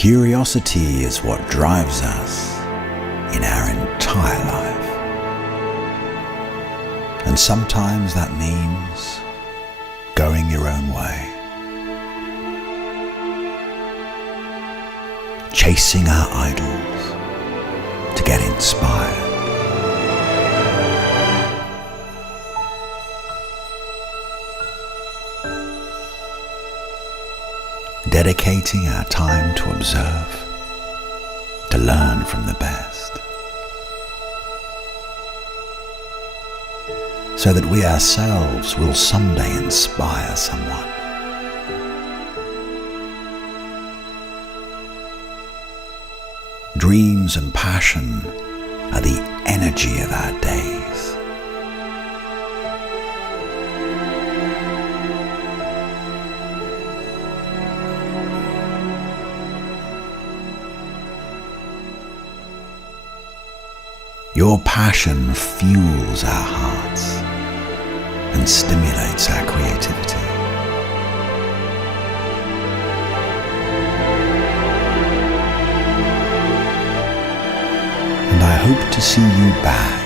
Curiosity is what drives us in our entire life. And sometimes that means going your own way. Chasing our idols to get inspired. Dedicating our time to observe, to learn from the best, so that we ourselves will someday inspire someone. Dreams and passion are the energy of our days. Your passion fuels our hearts and stimulates our creativity. And I hope to see you back